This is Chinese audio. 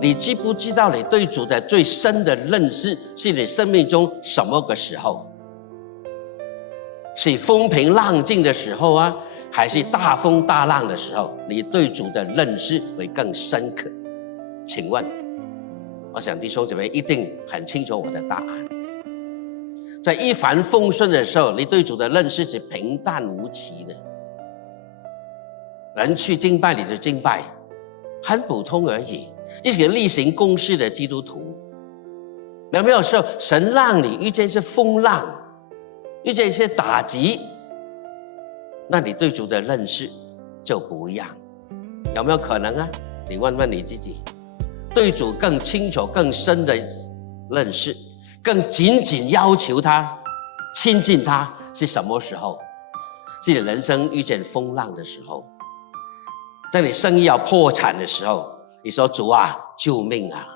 你知不知道你对主的最深的认识是你生命中什么个时候？是风平浪静的时候啊，还是大风大浪的时候，你对主的认识会更深刻？请问，我想弟兄姊妹一定很清楚我的答案。在一帆风顺的时候，你对主的认识是平淡无奇的，人去敬拜你就敬拜，很普通而已，一个例行公事的基督徒。有没有时候神让你遇见一些风浪，遇见一些打击，那你对主的认识就不一样？有没有可能啊？你问问你自己，对主更清楚更深的认识，更紧紧要求他亲近他是什么时候？是你人生遇见风浪的时候，在你生意要破产的时候，你说主啊救命啊，